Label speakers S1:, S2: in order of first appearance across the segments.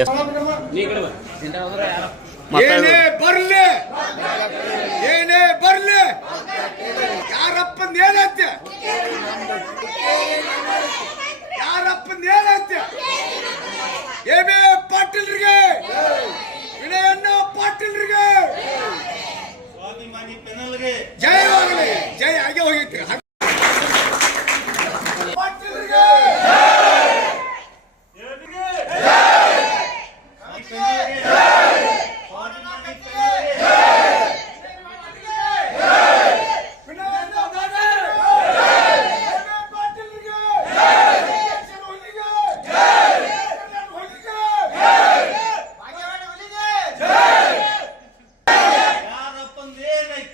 S1: S
S2: ಏನೇ ಬರ್ಲಿ. ಏನೇ ಬರ್ಲಿ. ಯಾರಪ್ಪಂದ ಏನೈತೆ ಯಾರಪ್ಪಂದ ಏನೈತೆ ಎ ಬಿ ಪಾಟೀಲ್ರಿಗೆ. ವಿನಯಣ್ಣ ಪಾಟೀಲ್ರಿಗೆ
S3: ಸ್ವಾಭಿಮಾನಿ ಪೆನಲ್ಗೆ
S2: ಜಯವಾಗಲಿ ಜಯ ಹಾಗೆ ಹೋಗೈತಿ ಪಾಟೀಲ್ರಿಗೆ
S3: ಸ್ವಾಭಿಮಾನಿ ಪೆನಲ್ಗೆ
S2: ವಿನಯಣ್ಣ ಪಾಟೀಲ್ರಿಗೆ ಹುಲಿಗೆ
S3: ಯಾರಪ್ಪಂದ ಏನೈತಿ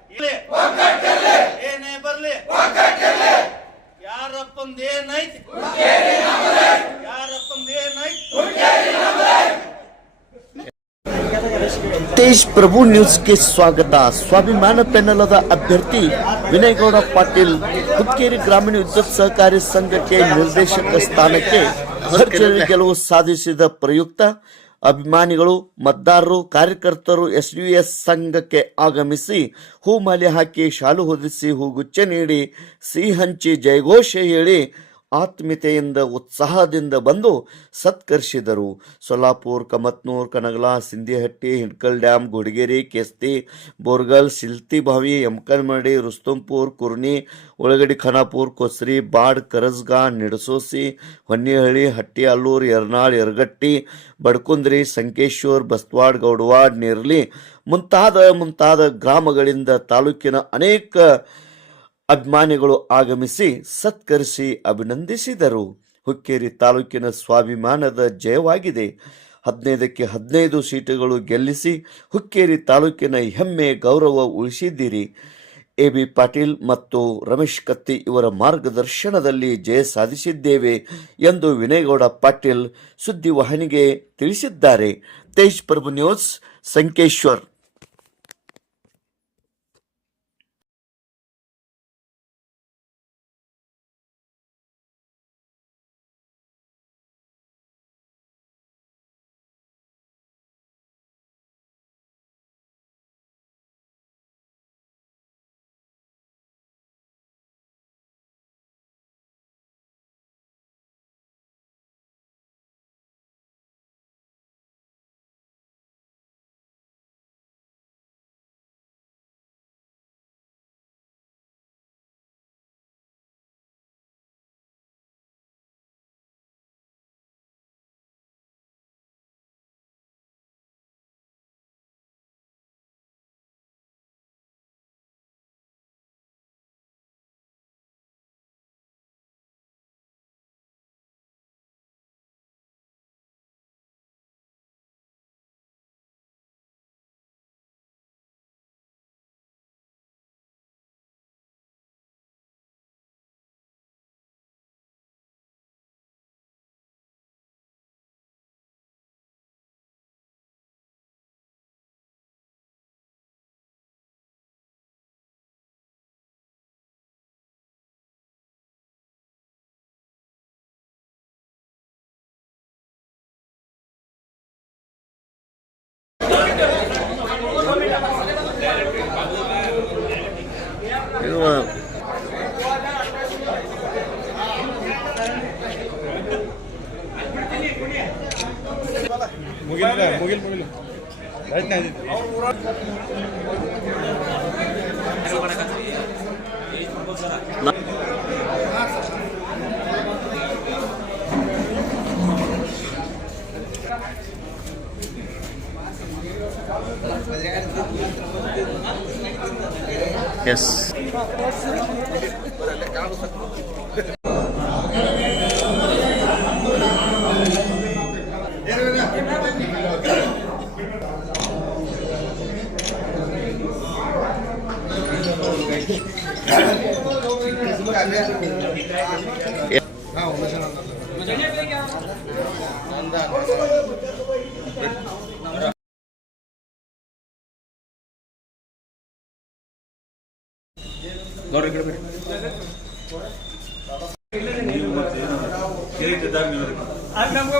S3: ಇರ್ಲಿ. ಏನೇ ಬರ್ಲಿ ಏನೈತಿ
S1: ತೇಜ್ ಪ್ರಭು ನ್ಯೂಸ್ಗೆ ಸ್ವಾಗತ. ಸ್ವಾಭಿಮಾನ ಪೆನ್ನಲದ ಅಭ್ಯರ್ಥಿ ವಿನಯಗೌಡ ಪಾಟೀಲ್ ಹುಕ್ಕೇರಿ ಗ್ರಾಮೀಣ ವಿದ್ಯುತ್ ಸಹಕಾರಿ ಸಂಘಕ್ಕೆ ನಿರ್ದೇಶಕ ಸ್ಥಾನಕ್ಕೆ ಗೆಲುವು ಸಾಧಿಸಿದ ಪ್ರಯುಕ್ತ ಅಭಿಮಾನಿಗಳು, ಮತದಾರರು, ಕಾರ್ಯಕರ್ತರು ಎಸ್ ಸಂಘಕ್ಕೆ ಆಗಮಿಸಿ ಹೂಮಾಲೆ ಹಾಕಿ ಶಾಲು ಹೊದಿಸಿ ಹೂಗುಚ್ಚೆ ನೀಡಿ ಸಿಹಿ ಹಂಚಿ ಜಯಘೋಷ ಹೇಳಿ ಆತ್ಮೀಯತೆಯಿಂದ ಉತ್ಸಾಹದಿಂದ ಬಂದು ಸತ್ಕರಿಸಿದರು ಸೊಲ್ಲಾಪುರ್, ಕಮತ್ನೂರ್, ಕನಗಲ ಸಿಂಧಿಹಟ್ಟಿ ಹಿಡ್ಕಲ್ ಡ್ಯಾಮ್ ಗುಡಿಗೇರಿ, ಕೆಸ್ತಿ, ಬೋರ್ಗಲ್ ಸಿಲ್ತಿಭಾವಿ ಯಮಕನ್ಮಡಿ ರುಸ್ತುಂಪುರ್, ಕುರ್ನಿ ಒಳಗಡಿ ಖಾನಾಪುರ್, ಕೊಸ್ರಿ, ಬಾಡ್, ಕರಸ್ಗಾ, ನಿಡಸೋಸಿ, ಹೊನ್ನಿಹಳ್ಳಿ ಹಟ್ಟಿ ಅಲ್ಲೂರ್ ಯರ್ನಾಳ್ ಎರಗಟ್ಟಿ, ಬಡ್ಕುಂದ್ರಿ, ಸಂಕೇಶ್ವರ್, ಬಸ್ವಾಡ್, ಗೌಡವಾಡ್, ನೇರ್ಲಿ ಮುಂತಾದ ಮುಂತಾದ ಗ್ರಾಮಗಳಿಂದ ತಾಲೂಕಿನ ಅನೇಕ ಅಭಿಮಾನಿಗಳು ಆಗಮಿಸಿ ಸತ್ಕರಿಸಿ ಅಭಿನಂದಿಸಿದರು. ಹುಕ್ಕೇರಿ ತಾಲೂಕಿನ ಸ್ವಾಭಿಮಾನದ ಜಯವಾಗಿದೆ. ಹದಿನೈದಕ್ಕೆ ಹದಿನೈದು ಸೀಟುಗಳು ಗೆಲ್ಲಿಸಿ ಹುಕ್ಕೇರಿ ತಾಲೂಕಿನ ಹೆಮ್ಮೆ, ಗೌರವ ಉಳಿಸಿದ್ದೀರಿ. ಎ ಬಿ ಪಾಟೀಲ್ ಮತ್ತು ರಮೇಶ್ ಕತ್ತಿ ಇವರ ಮಾರ್ಗದರ್ಶನದಲ್ಲಿ ಜಯ ಸಾಧಿಸಿದ್ದೇವೆ ಎಂದು ವಿನಯಗೌಡ ಪಾಟೀಲ್ ಸುದ್ದಿವಾಹಿನಿಗೆ ತಿಳಿಸಿದ್ದಾರೆ. ತೇಜ್ ಪ್ರಭು ನ್ಯೂಸ್ ಸಂಕೇಶ್ವರ್.
S4: ಮುಗಿಲ್ಲ ಮುಗಿಲ್ ಮುಗಿಲ್. ರೈಟ್
S1: ಎಸ್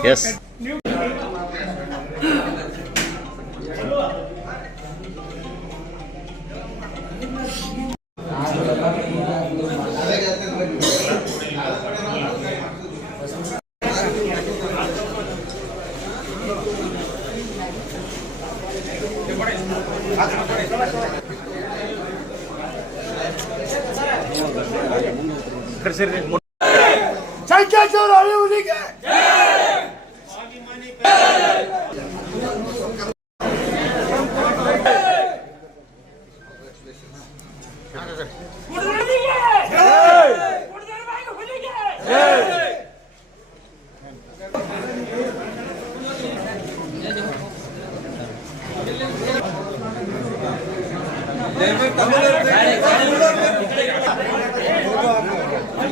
S1: ಎಸ್ ಶ್ರೀ ಚೌರ ಅಳಿಯುವುದಿಗೆ தமிழர் தமிழர்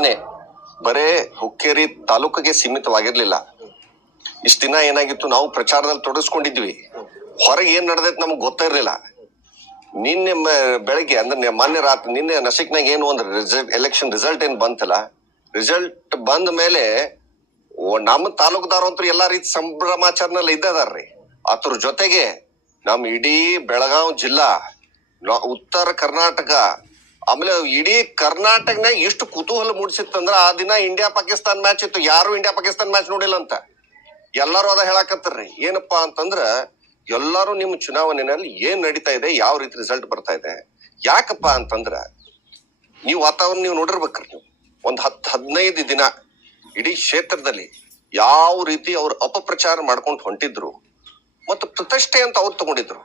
S5: ಚುನಾವಣೆ ಬರೇ ಹುಕ್ಕೇರಿ ತಾಲೂಕಿಗೆ ಸೀಮಿತವಾಗಿರ್ಲಿಲ್ಲ. ಇಷ್ಟ ದಿನ ಏನಾಗಿತ್ತು, ನಾವು ಪ್ರಚಾರದಲ್ಲಿ ತೊಡಸ್ಕೊಂಡಿದ್ವಿ. ಹೊರಗೆ ಏನ್ ನಡೆದೈತೆ ನಮ್ಗೆ ಗೊತ್ತಿರಲಿಲ್ಲ. ಇರ್ಲಿಲ್ಲ ನಿನ್ನೆ ಬೆಳಗ್ಗೆ, ಅಂದ್ರೆ ಮೊನ್ನೆ ರಾತ್ರಿ, ನಿನ್ನೆ ನಸಿಕ್ನಾಗ ಏನು ಅಂದ್ರೆ ರಿಸಲ್ಟ್ ಎಲೆಕ್ಷನ್ ರಿಸಲ್ಟ್ ಏನ್ ಬಂತಲ್ಲ ರಿಸಲ್ಟ್ ಬಂದ ಮೇಲೆ ನಮ್ಮ ತಾಲೂಕದಾರ ಅಂತ ಎಲ್ಲಾ ರೀತಿ ಸಂಭ್ರಮಾಚರಣೆಲ್ಲ ಇದ್ದದಾರ್ರಿ ಅದ್ರ ಜೊತೆಗೆ, ನಮ್ ಇಡೀ ಬೆಳಗಾವ್ ಜಿಲ್ಲಾ ಉತ್ತರ ಕರ್ನಾಟಕ ಆಮೇಲೆ ಇಡೀ ಕರ್ನಾಟಕನಾಗ ಎಷ್ಟು ಕುತೂಹಲ ಮೂಡಿಸಿತ್ತಂದ್ರ ಆ ದಿನ ಇಂಡಿಯಾ ಪಾಕಿಸ್ತಾನ್ ಮ್ಯಾಚ್ ಇತ್ತು. ಯಾರು ಇಂಡಿಯಾ ಪಾಕಿಸ್ತಾನ್ ಮ್ಯಾಚ್ ನೋಡಿಲ್ಲ ಅಂತ. ಎಲ್ಲಾರು ಅದ ಹೇಳಾಕತ್ತಾರ್ರಿ. ಏನಪ್ಪಾ ಅಂತಂದ್ರ ಎಲ್ಲಾರು ನಿಮ್ಮ ಚುನಾವಣೆನಲ್ಲಿ ಏನ್ ನಡೀತಾ ಇದೆ, ಯಾವ ರೀತಿ ರಿಸಲ್ಟ್ ಬರ್ತಾ ಇದೆ. ಯಾಕಪ್ಪ ಅಂತಂದ್ರ ನೀವು ವಾತಾವರಣ ನೀವು ನೋಡಿರ್ಬೇಕ್ರಿ ನೀವು. ಒಂದ್ ಹತ್, ಹದಿನೈದು ದಿನ ಇಡೀ ಕ್ಷೇತ್ರದಲ್ಲಿ ಯಾವ ರೀತಿ ಅವ್ರು ಅಪಪ್ರಚಾರ ಮಾಡ್ಕೊಂಡು ಹೊಂಟಿದ್ರು ಮತ್ತು ಪ್ರತಿಷ್ಠೆ ಅಂತ ಅವ್ರು ತಗೊಂಡಿದ್ರು.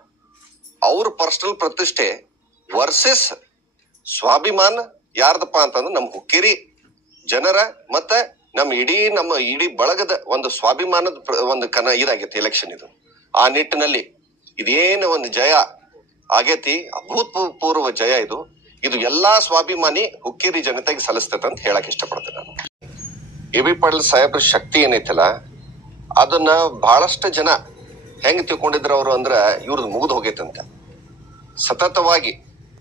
S5: ಅವ್ರ ಪರ್ಸನಲ್ ಪ್ರತಿಷ್ಠೆ ವರ್ಸಸ್ ಸ್ವಾಭಿಮಾನ ಯಾರ್ದಪ್ಪ ಅಂತಂದ್ರೆ ನಮ್ಮ ಹುಕ್ಕೇರಿ ಜನರ ಮತ್ತ ನಮ್ಮ ಇಡೀ ನಮ್ಮ ಇಡೀ ಬಳಗದ ಒಂದು ಸ್ವಾಭಿಮಾನದ ಒಂದು ಕನ ಇದಾಗೈತಿ ಎಲೆಕ್ಷನ್ ಇದು. ಆ ನಿಟ್ಟಿನಲ್ಲಿ ಇದೇನು ಒಂದು ಜಯ ಆಗೈತಿ, ಅಭೂತಪೂರ್ವ ಜಯ ಇದು. ಇದು ಎಲ್ಲಾ ಸ್ವಾಭಿಮಾನಿ ಹುಕ್ಕೇರಿ ಜನತೆಗೆ ಸಲ್ಲಿಸ್ತೈತೆ ಅಂತ ಹೇಳಕ್ ಇಷ್ಟಪಡ್ತೇನೆ ನಾನು. ಎ ಬಿ ಪಾಟೀಲ್ ಸಾಹೇಬ್ರ ಶಕ್ತಿ ಏನೈತಲ್ಲ, ಅದನ್ನ ಬಹಳಷ್ಟು ಜನ ಹೆಂಗ್ ತಿಳ್ಕೊಂಡಿದ್ರು ಅವರು ಅಂದ್ರ ಇವ್ರದ್ದು ಮುಗಿದು ಹೋಗೈತಂತ. ಸತತವಾಗಿ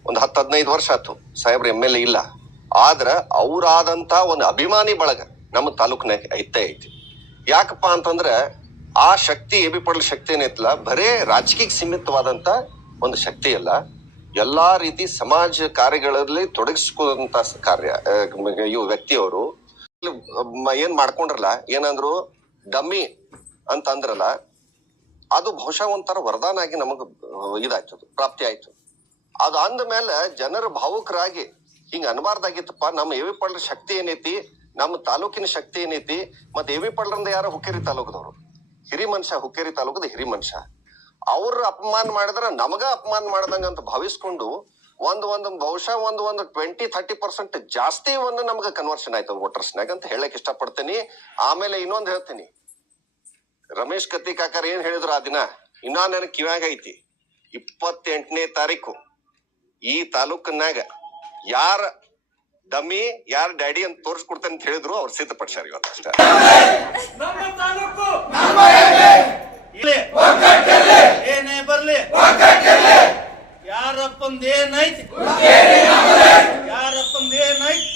S5: ಒಂದು ಹತ್ತು ಹದಿನೈದು ವರ್ಷ ಆಯ್ತು. ಸಾಹೇಬ್ರ, ಎಂ ಎಲ್ ಎ ಇಲ್ಲ. ಆದ್ರ ಅವರಾದಂಥ ಒಂದು ಅಭಿಮಾನಿ ಬಳಗ ನಮ್ಮ ತಾಲೂಕಿನಾಗ ಐತೆ ಐತಿ. ಯಾಕಪ್ಪ ಅಂತಂದ್ರೆ ಆ ಶಕ್ತಿ, ಎ ಬಿ ಪಾಟೀಲ್ ಶಕ್ತಿ ಏನೈತಲ್ಲ ಬರೇ ರಾಜಕೀಯಕ್ಕೆ ಸೀಮಿತವಾದಂತ ಒಂದು ಶಕ್ತಿ ಅಲ್ಲ. ಎಲ್ಲಾ ರೀತಿ ಸಮಾಜ ಕಾರ್ಯಗಳಲ್ಲಿ ತೊಡಗಿಸಿಕೊಂಡಂತ ಕಾರ್ಯ ಇವ ವ್ಯಕ್ತಿಯವರು. ಏನ್ ಮಾಡ್ಕೊಂಡ್ರಲ್ಲ, ಏನಂದ್ರು, ಡಮ್ಮಿ ಅಂತಂದ್ರಲ್ಲ, ಅದು ಬಹುಶಃ ಒಂಥರ ವರದಾನ ಆಗಿ ನಮಗ್ ಇದಾಯ್ತು ಪ್ರಾಪ್ತಿ ಆಯ್ತು. ಅದು ಅಂದ ಮೇಲೆ ಜನರು ಭಾವುಕರಾಗಿ, ಹಿಂಗ ಅನ್ಬಾರ್ದಾಗಿತ್ತಪ್ಪ, ನಮ್ಮ ಎ ವಿ ಪಾಳ್ರ ಶಕ್ತಿ ಏನೈತಿ, ನಮ್ಮ ತಾಲೂಕಿನ ಶಕ್ತಿ ಏನೈತಿ, ಮತ್ತೆ ಎ ವಿ ಪಾಳ್ರಂದ ಯಾರ ಹುಕ್ಕೇರಿ ತಾಲೂಕದವ್ರು. ಹಿರಿ ಮನುಷ್ಯ ಹುಕ್ಕೇರಿ ತಾಲೂಕದ ಹಿರಿ ಮನುಷ್ಯ. ಅವ್ರ ಅಪಮಾನ ಮಾಡಿದ್ರ ನಮಗ ಅಪಮಾನ ಮಾಡ್ದಂಗ ಅಂತ ಭಾವಿಸ್ಕೊಂಡು ಒಂದ್ ಒಂದ್ ಬಹುಶಃ ಒಂದ್ ಒಂದ್ ಟ್ವೆಂಟಿ ಥರ್ಟಿ ಪರ್ಸೆಂಟ್ ಜಾಸ್ತಿ ಒಂದು ನಮ್ಗೆ ಕನ್ವರ್ಷನ್ ಆಯ್ತು ವೋಟರ್ಸ್ನಾಗ ಅಂತ ಹೇಳಕ್ ಇಷ್ಟಪಡ್ತೀನಿ. ಆಮೇಲೆ ಇನ್ನೊಂದ್ ಹೇಳ್ತೀನಿ. ರಮೇಶ್ ಕತ್ತಿ ಕಾಕರ್ ಏನ್ ಹೇಳಿದ್ರು ಆ ದಿನ? ಇನ್ನ ನನ್ ಕಿವ್ಯಾಗ ಐತಿ? ಇಪ್ಪತ್ತೆಂಟನೇ ತಾರೀಕು. ಈ ತಾಲೂಕಿನಾಗ ಯಾರ ಡಮ್ಮಿ ಯಾರ ಡ್ಯಾಡಿ ಅಂತ ತೋರಿಸ್ಕೊಡ್ತಾನೆ ಅಂತ ಹೇಳಿದ್ರು ಅವ್ರು ಸಿದ್ಧಪಡಿಸ್ಯಾರ ಇವತ್ತು ಏನೇ
S2: ಬರ್ಲಿ. ಯಾರಪ್ಪಂದ ಏನೈತಿ ಯಾರಪ್ಪಂದ ಏನೈತಿ